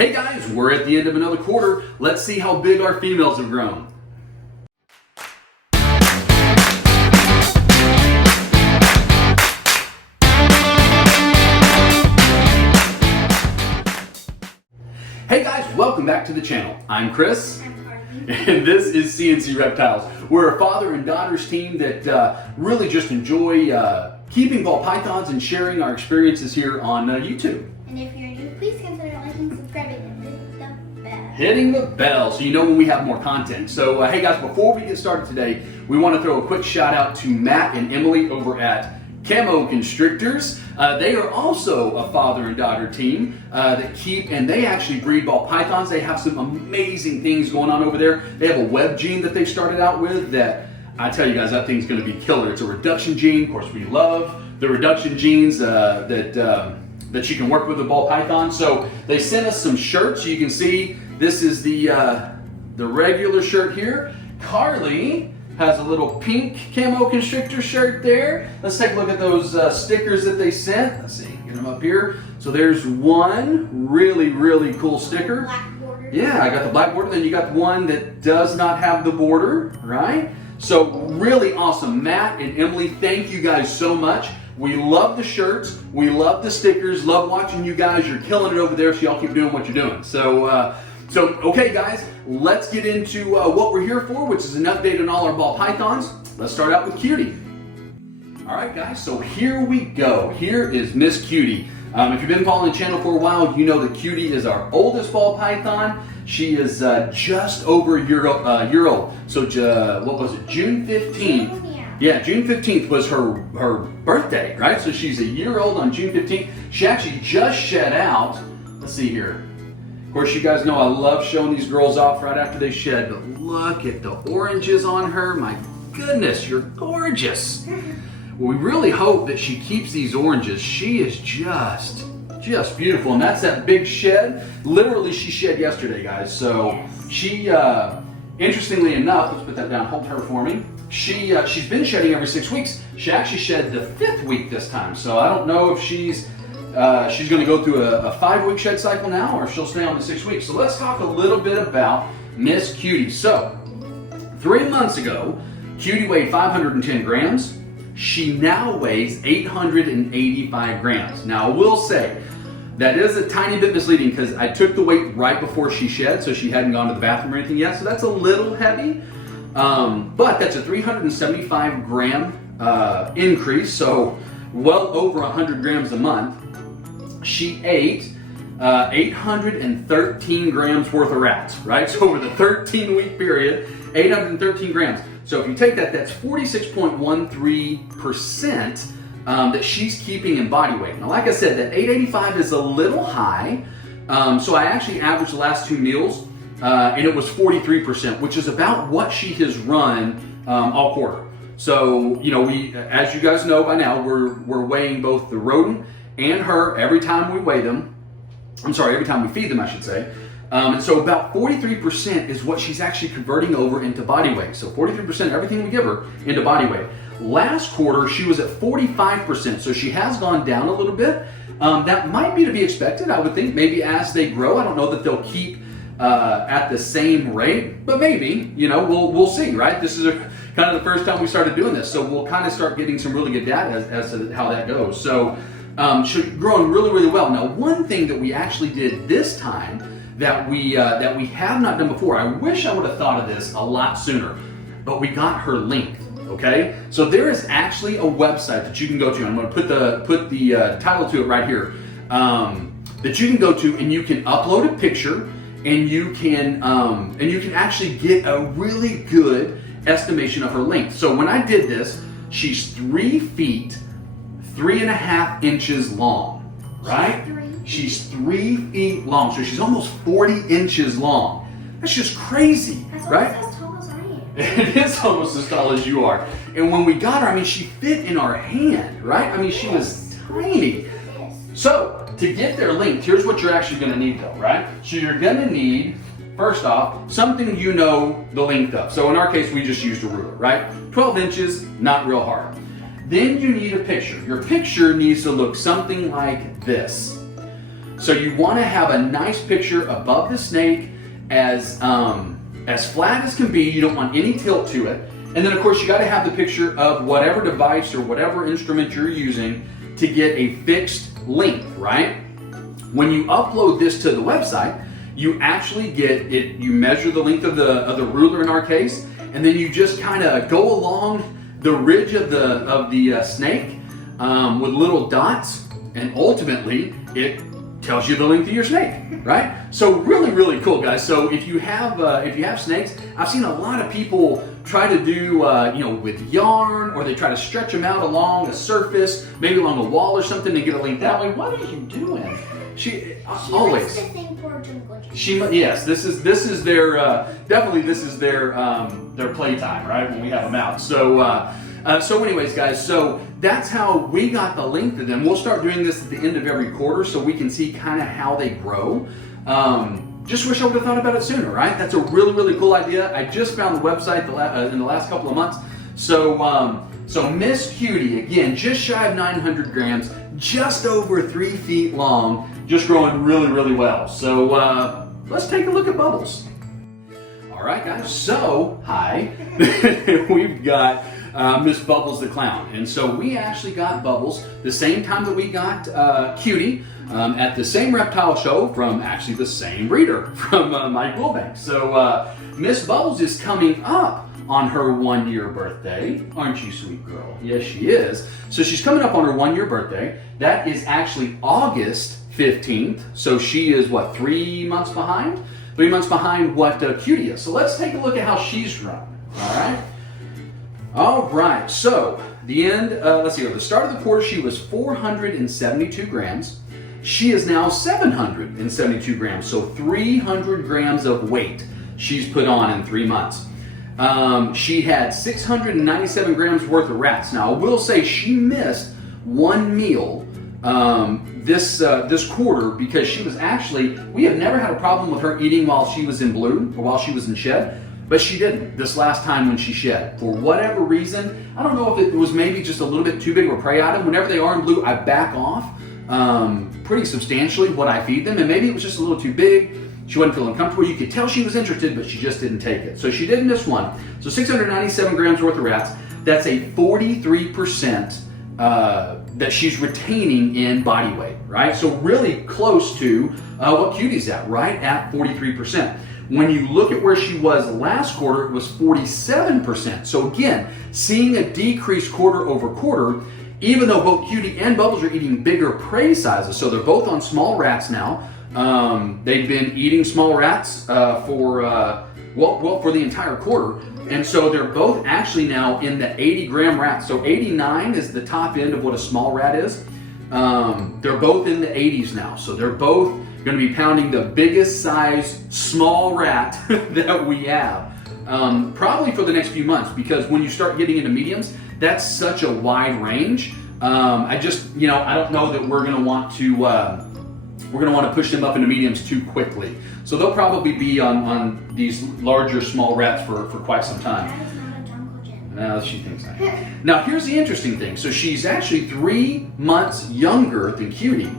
Hey guys, we're at the end of another quarter. Let's see how big our females have grown. Hey guys, welcome back to the channel. I'm Chris. And this is CNC Reptiles. We're a father and daughter's team that really just enjoy keeping ball pythons and sharing our experiences here on YouTube. And if you're new, please consider liking, subscribing, and hitting the bell. Hitting the bell so you know when we have more content. So hey guys, before we get started today, we want to throw a quick shout out to Matt and Emily over at Camo Constrictors. They are also a father and daughter team that keep, and they actually breed ball pythons. They have some amazing things going on over there. They have a web gene that they started out with that I tell you guys, that thing's going to be killer. It's a reduction gene. Of course, we love the reduction genes that you can work with ball python. So they sent us some shirts. You can see this is the regular shirt here. Carly has a little pink Camo Constrictor shirt there. Let's take a look at those stickers that they sent. Let's see, get them up here. So there's one really cool sticker. Black border. Yeah, I got the black border. Then you got one that does not have the border, right? So really awesome. Matt and Emily, thank you guys so much. We love the shirts. We love the stickers. Love watching you guys. You're killing it over there, so y'all keep doing what you're doing. So okay guys, let's get into what we're here for, which is an update on all our ball pythons. Let's start out with Cutie. All right guys, so here we go. Here is Miss Cutie. If you've been following the channel for a while, you know that Cutie is our oldest ball python. She is just over a year old. So what was it, June 15th? Yeah, June 15th was her birthday, right? So she's a year old on June 15th. She actually just shed out. Let's see here. Of course, you guys know I love showing these girls off right after they shed, but look at the oranges on her. My goodness, you're gorgeous. We really hope that she keeps these oranges. She is just beautiful, and that's that big shed. Literally, she shed yesterday, guys. So she, interestingly enough, let's put that down, hold her for me. She's been shedding every 6 weeks. She actually shed the 5th week this time. So I don't know if she's going to go through a 5-week shed cycle now, or if she'll stay on the 6 weeks. So let's talk a little bit about Miss Cutie. So 3 months ago, Cutie weighed 510 grams. She now weighs 885 grams. Now I will say, that is a tiny bit misleading because I took the weight right before she shed, so she hadn't gone to the bathroom or anything yet, so that's a little heavy. But that's a 375 gram increase, so well over 100 grams a month. She ate 813 grams worth of rats, right? So over the 13-week period, 813 grams. So if you take that, that's 46.13% that she's keeping in body weight. Now, like I said, that 885 is a little high. So I actually averaged the last 2 meals, and it was 43%, which is about what she has run all quarter. So, you know, as you guys know by now, we're weighing both the rodent and her every time we weigh them. I'm sorry, every time we feed them, I should say. And so about 43% is what she's actually converting over into body weight. So 43% of everything we give her into body weight. Last quarter, she was at 45%, so she has gone down a little bit. That might be to be expected, I would think, maybe as they grow. I don't know that they'll keep at the same rate, but maybe, you know, we'll see, right? This is kind of the first time we started doing this, so we'll kind of start getting some really good data as to how that goes. So she's growing really well. Now, one thing that we actually did this time that we have not done before, I wish I would have thought of this a lot sooner, but we got her length. Okay, so there is actually a website that you can go to. I'm going to put the title to it right here. That you can go to, and you can upload a picture, and you can actually get a really good estimation of her length. So when I did this, she's 3 feet 3.5 inches long, right? She's 3 feet long, so she's almost 40 inches long. That's just crazy, right? It is almost as tall as you are. And when we got her, I mean, she fit in our hand, right? I mean, she was tiny. So to get their length, here's what you're actually going to need though, right? So you're going to need, first off, something you know the length of. So in our case, we just used a ruler, right? 12 inches, not real hard. Then you need a picture. Your picture needs to look something like this. So you want to have a nice picture above the snake as flat as can be. You don't want any tilt to it. And then of course you got to have the picture of whatever device or whatever instrument you're using to get a fixed length, right? When you upload this to the website, you actually get it, you measure the length of the ruler in our case, and then you just kind of go along the ridge of the snake with little dots, and ultimately it tells you the length of your snake, right? So really, really cool, guys. So if you have snakes, I've seen a lot of people try to do with yarn, or they try to stretch them out along a surface, maybe along a wall or something, to get a length that way. What are you doing? She always. Likes to think for jungle gym. Yes, this is their definitely this is their playtime, right? When we have them out. So anyways, guys, so that's how we got the length of them. We'll start doing this at the end of every quarter so we can see kind of how they grow. Just wish I would have thought about it sooner, right? That's a really, really cool idea. I just found the website in the last couple of months. So Miss Cutie, again, just shy of 900 grams, just over 3 feet long, just growing really, really well. So let's take a look at Bubbles. All right, guys, so hi, we've got Miss Bubbles the Clown. And so we actually got Bubbles the same time that we got Cutie at the same reptile show from actually the same breeder, from Mike Wilbanks. So Miss Bubbles is coming up on her 1-year birthday. Aren't you, sweet girl? Yes, she is. So she's coming up on her 1-year birthday. That is actually August 15th. So she is, what, 3 months behind? 3 months behind what Cutie is. So let's take a look at how she's grown. All right? All right, so let's see, at the start of the quarter, she was 472 grams. She is now 772 grams, so 300 grams of weight she's put on in 3 months. She had 697 grams worth of rats. Now, I will say she missed one meal this quarter because she was actually, we have never had a problem with her eating while she was in blue or while she was in shed. But she didn't this last time when she shed. For whatever reason, I don't know if it was maybe just a little bit too big of a prey item. Whenever they are in blue, I back off pretty substantially what I feed them. And maybe it was just a little too big. She wasn't feeling comfortable. You could tell she was interested, but she just didn't take it. So she did miss one. So 697 grams worth of rats. That's a 43% that she's retaining in body weight, right? So really close to what Cutie's at, right at 43%. When you look at where she was last quarter, it was 47%. So again, seeing a decrease quarter over quarter, even though both Cutie and Bubbles are eating bigger prey sizes. So they're both on small rats now. They've been eating small rats for the entire quarter. And so they're both actually now in the 80-gram rat. So 89 is the top end of what a small rat is. They're both in the 80s now. So they're both going to be pounding the biggest size small rat that we have, probably for the next few months, because when you start getting into mediums, that's such a wide range. I don't know that we're going to want to push them up into mediums too quickly. So they'll probably be on these larger small rats for quite some time. That is not a jungle gym. No, she thinks that. Now here's the interesting thing. So she's actually 3 months younger than Cutie.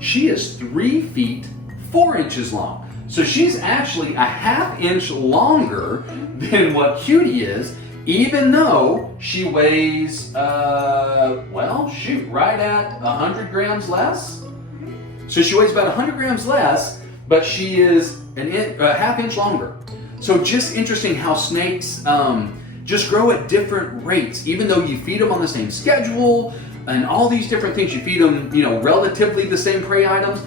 She is 3 feet 4 inches long. So she's actually a ½ inch longer than what Cutie is, even though she weighs, right at 100 grams less. So she weighs about 100 grams less, but she is a ½ inch longer. So just interesting how snakes just grow at different rates, even though you feed them on the same schedule and all these different things. You feed them, relatively the same prey items.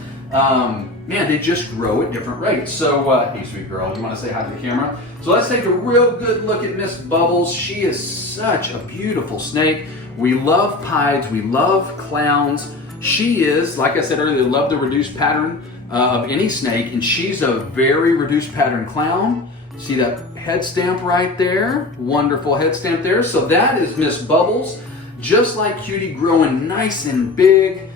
They just grow at different rates. So, hey, sweet girl, you want to say hi to the camera? So let's take a real good look at Miss Bubbles. She is such a beautiful snake. We love pieds. We love clowns. She is, like I said earlier, love the reduced pattern of any snake, and she's a very reduced pattern clown. See that head stamp right there? Wonderful head stamp there. So that is Miss Bubbles. Just like Cutie, growing nice and big.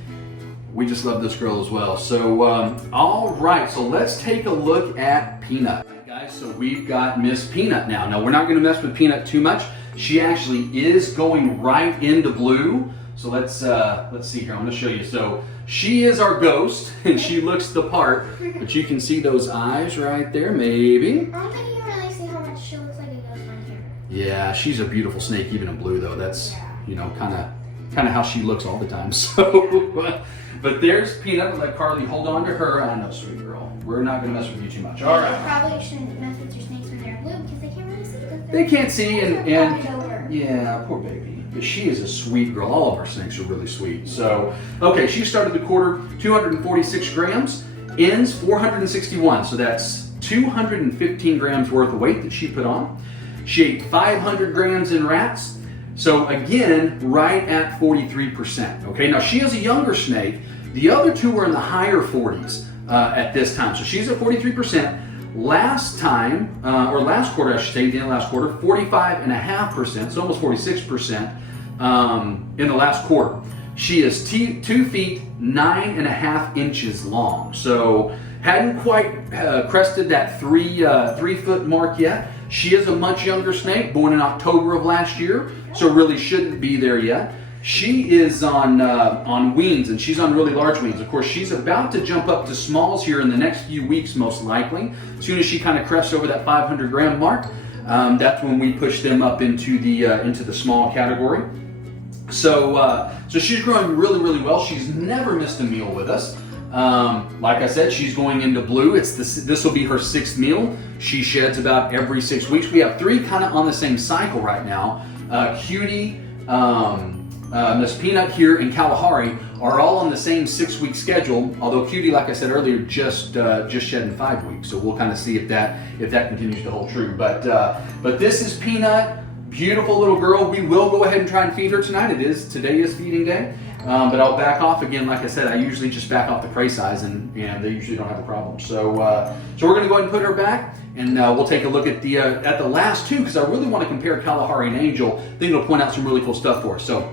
We just love this girl as well. So, all right, so let's take a look at Peanut. All right, guys, so we've got Miss Peanut now. Now, we're not going to mess with Peanut too much. She actually is going right into blue. So let's see here. I'm going to show you. So she is our ghost, and she looks the part. But you can see those eyes right there, maybe. I don't think you can really see how much she looks like a ghost on here. Yeah, she's a beautiful snake, even in blue, though. That's, you know, kind of how she looks all the time. So, but there's Peanut. I'll let Carly hold on to her. I know, sweet girl. We're not going to mess with you too much. All right. You probably shouldn't mess with your snakes when they're blue because they can't really see. They can't see, and over. yeah, poor baby. But she is a sweet girl. All of our snakes are really sweet. So, okay, she started the quarter 246 grams, ends 461. So that's 215 grams worth of weight that she put on. She ate 500 grams in rats. So again, right at 43%. Okay, now she is a younger snake. The other two were in the higher 40s at this time. So she's at 43%. Last time, or last quarter, I should say, the end of last quarter, 45.5%, so almost 46% in the last quarter. She is 2 feet 9.5 inches long, so hadn't quite crested that 3 foot mark yet. She is a much younger snake, born in October of last year, so really shouldn't be there yet. She is on weans, and she's on really large weans. Of course, she's about to jump up to smalls here in the next few weeks, most likely. As soon as she kind of crests over that 500 gram mark, that's when we push them up into the small category. So she's growing really, really well. She's never missed a meal with us. Like I said, she's going into blue. This will be her 6th meal. She sheds about every 6 weeks. We have 3 kind of on the same cycle right now. Cutie, Miss Peanut here, and Kalahari are all on the same 6-week schedule. Although Cutie, like I said earlier, just shed in 5 weeks. So we'll kind of see if that continues to hold true. But this is Peanut, beautiful little girl. We will go ahead and try and feed her tonight. Today is feeding day. But I'll back off again. Like I said, I usually just back off the prey size, and they usually don't have a problem. So we're going to go ahead and put her back, and we'll take a look at the last 2 because I really want to compare Kalahari and Angel. I think it'll point out some really cool stuff for us. So.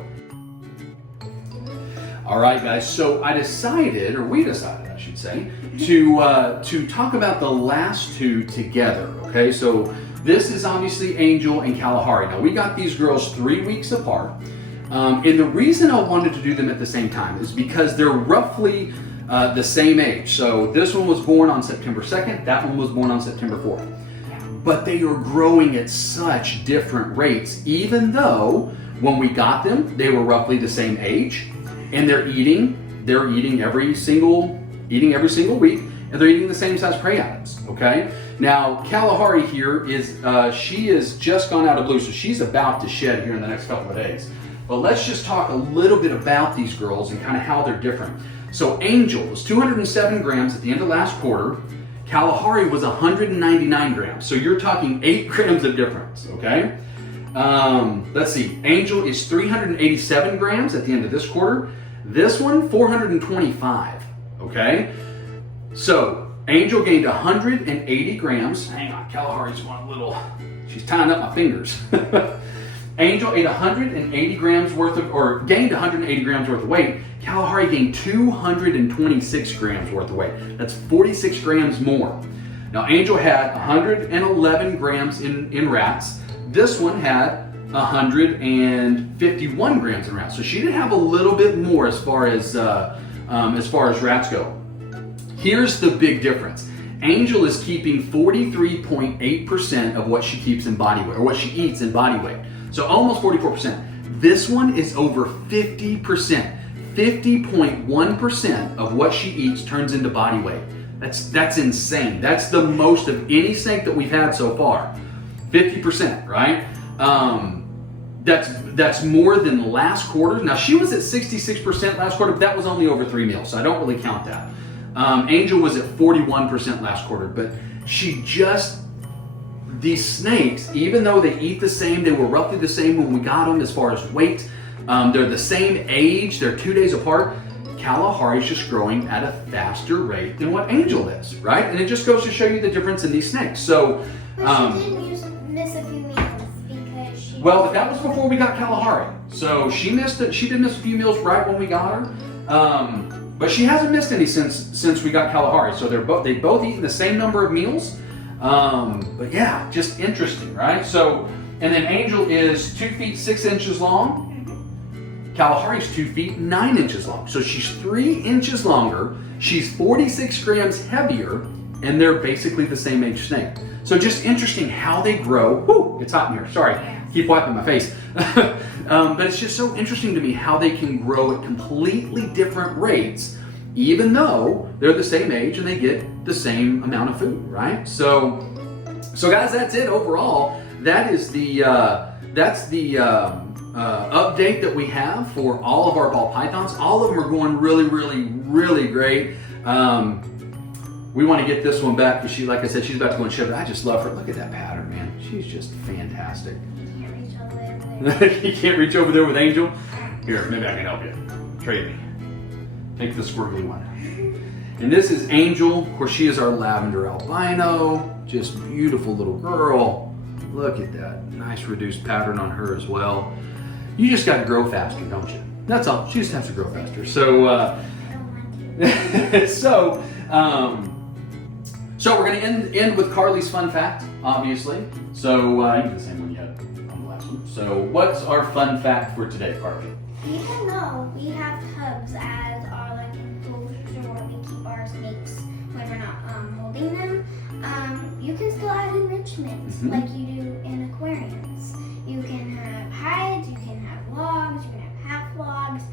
All right, guys, so we decided, I should say, to talk about the last 2 together, okay? So this is obviously Angel and Kalahari. Now, we got these girls 3 weeks apart, and the reason I wanted to do them at the same time is because they're roughly the same age. So this one was born on September 2nd, that one was born on September 4th. But they are growing at such different rates, even though when we got them, they were roughly the same age. And they're eating every single week, and they're eating the same size prey items, okay? Now, Kalahari here she is just gone out of blue, so she's about to shed here in the next couple of days. But let's just talk a little bit about these girls and kind of how they're different. So Angel was 207 grams at the end of last quarter. Kalahari was 199 grams. So you're talking 8 grams of difference, okay? Let's see, Angel is 387 grams at the end of this quarter. This one, 425, okay? So, Angel gained 180 grams. Hang on, Kalahari's going a little, she's tying up my fingers. Angel ate 180 grams worth of, or gained 180 grams worth of weight. Kalahari gained 226 grams worth of weight. That's 46 grams more. Now, Angel had 111 grams in rats. This one had 151 grams in rats. So she did have a little bit more as far as rats go. Here's the big difference. Angel is keeping 43.8% of what she keeps in body weight, or what she eats in body weight. So almost 44%. This one is over 50%. 50.1% of what she eats turns into body weight. That's insane. That's the most of any snake that we've had so far. 50%, right? That's more than last quarter. Now she was at 66% last quarter, but that was only over 3 meals, so I don't really count that. Angel was at 41% last quarter, but these snakes, even though they eat the same, they were roughly the same when we got them as far as weight. They're the same age, they're 2 days apart. Kalahari's just growing at a faster rate than what Angel is, right? And it just goes to show you the difference in these snakes. So, but she did miss a few meals because she. Well, but that was before we got Kalahari. So she did miss a few meals right when we got her. But she hasn't missed any since we got Kalahari. So they both eaten the same number of meals. But yeah, just interesting, right? So, and then Angel is 2 feet 6 inches long. Kalahari's 2 feet 9 inches long. So she's 3 inches longer. She's 46 grams heavier, and they're basically the same age snake. So just interesting how they grow. Whew, it's hot in here. Sorry, keep wiping my face. But it's just so interesting to me how they can grow at completely different rates, even though they're the same age and they get the same amount of food, right? So guys, that's it overall. That is the update that we have for all of our ball pythons. All of them are going really, really, really great. We want to get this one back because she, like I said, she's about to go and ship it. I just love her. Look at that pattern, man. She's just fantastic. Can't reach all the way over there. You can't reach over there with Angel? Here, maybe I can help you. Trade me. Take the squiggly one. And this is Angel. Of course, she is our lavender albino. Just beautiful little girl. Look at that. Nice reduced pattern on her as well. You just got to grow faster, don't you? That's all. She just has to grow faster. So, I don't want to. So we're going to end with Carly's fun fact, obviously. So you did the same one you had on the last one. So what's our fun fact for today, Carly? Even though we have tubs as our like enclosures or where we keep our snakes when we're not holding them, you can still add enrichments like you do in aquariums. You can have hides, you can have logs, you can have half logs,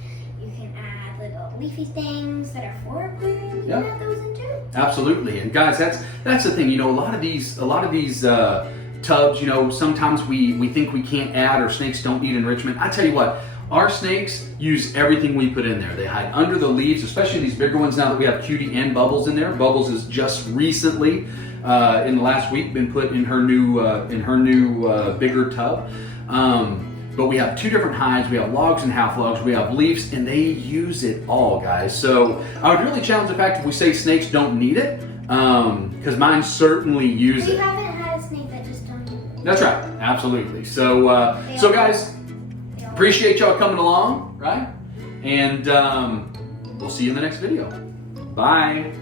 you can add little leafy things that are for aquariums. You Yep. can add those in too. Absolutely, and guys, that's the thing. You know, a lot of these tubs. You know, sometimes we think we can't add, or snakes don't need enrichment. I tell you what, our snakes use everything we put in there. They hide under the leaves, especially these bigger ones. Now that we have Cutie and Bubbles in there, Bubbles is just recently in the last week been put in her new bigger tub. But we have 2 different hides. We have logs and half logs. We have leaves, and they use it all, guys. So I would really challenge the fact if we say snakes don't need it, because mine certainly use We it. haven't had a snake that just don't use it. That's right, absolutely. So guys, appreciate y'all coming along, right? And we'll see you in the next video. Bye.